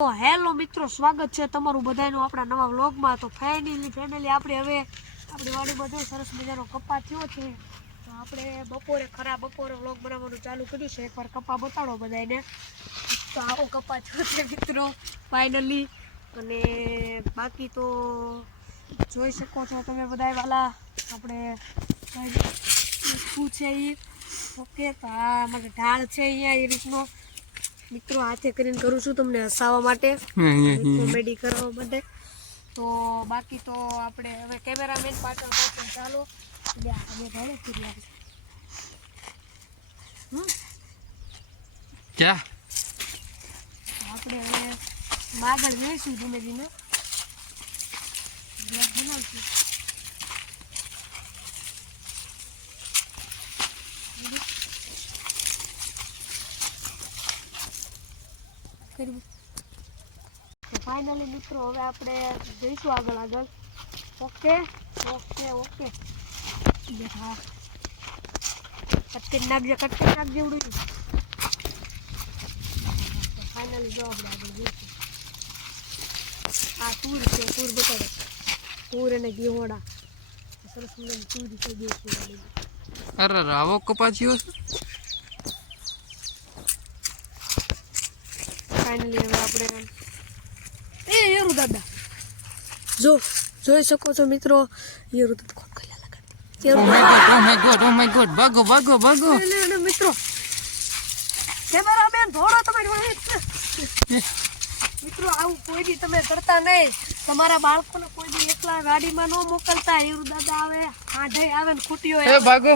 તો હેલો મિત્રો, સ્વાગત છે તમારું બધાનું આપણા નવા વ્લોગમાં। તો ફેમિલી આપણે હવે આપણી વાડીમાં જો સરસ મજાનો કપા થયો છે। તો આપણે બપોરે વ્લોગ બનાવવાનું ચાલુ કર્યું છે। એકવાર કપા બતાડો બધાને। તો આવો કપા થયો છે મિત્રો ફાઇનલી। અને બાકી તો જોઈ શકો છો તમે બધા વાલા આપણે શું છે એ। ઓકે, તો આ અમારે ઢાળ છે અહીંયા એ રીતનો મિત્રો હાથે કરીને કરું છું તમને હસાવવા માટે, કોમેડી કરવા માટે। તો બાકી તો આપણે હવે કેમેરામેન પાછળ ચાલો અમે ઘણું કર્યા ક્યાં આપણે હવે આગળ જઈશું ધીમે ધીમે બનાવશું। તો ફાઇનલી મિત્રો હવે આપણે જઈશું આગળ। ઓકે ઓકે ઓકે, હા કટકે નાખજે ઉડી। ફાઇનલી જો આપણે આગળ જઈશું। આ ટૂર છે, ટૂર બતાડો, ટૂર અને ગીહોડા સરસ મજાની ટૂર થઈ ગઈ છે। અરે આવો કપાચ્યો છે। ફાઇનલી હવે આપણે યેરુ દાદા જોઈ શકો છો મિત્રો, યેરુ દાદા કોણ કલ્યા લગાડી। ઓ માય ગોડ ભાગો મિત્રો કેમેરામેન થોડો તમારી વાહે મિત્રો આવું કોઈ દી તમે કરતા નહીં। તમારા બાળકોને કોઈ દી એકલા ગાડીમાં ન મોકલતા। યેરુ દાદા આવે આઢે આવે ને ખૂટીઓ એ ભાગો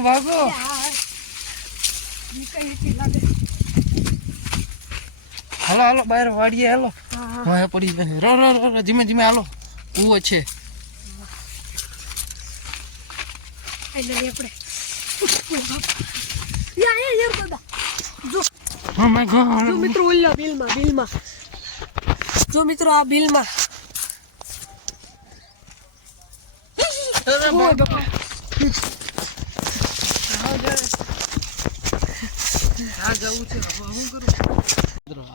હાલો બહાર વાડીએ હાલો। હા પડી જાય રો ધીમે હાલો, કૂવો છે। ફાઇનલી આપણે યેરુ દાદા ઓ માય ગોડ જો મિત્રો ઓલા બિલમાં જો મિત્રો આ બિલમાં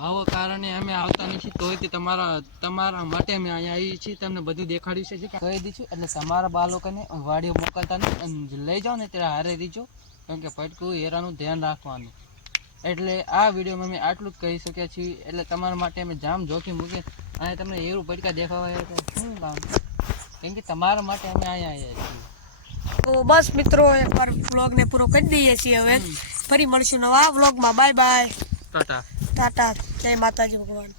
આવો કારણે અમે આવતા નથી, તોય તમારા માટે અમે અહીંયા આવી છીએ। તમને બધું દેખાડ્યું છે, કહી દઈશું। એટલે તમારા બાળકોને વાડીઓ મોકલતા નહીં, લઈ જાઓ ને ત્યારે હારે દીજો, કેમ કે પટકું હેરાનું ધ્યાન રાખવાનું। એટલે આ વિડીયોમાં અમે આટલું જ કહી શક્યા છીએ। એટલે તમારા માટે અમે જામ જોખમ મૂકીએ અને તમને એવું પટકા દેખાવા શું કામ, કેમ કે તમારા માટે અમે અહીંયા આવ્યા છીએ। તો બસ મિત્રો એકવાર વ્લોગને પૂરો કરી દઈએ છીએ। હવે ફરી મળશું નવા વ્લોગમાં। બાય બાય, ટાટા ટાટા, જય માતાજી ભગવાન।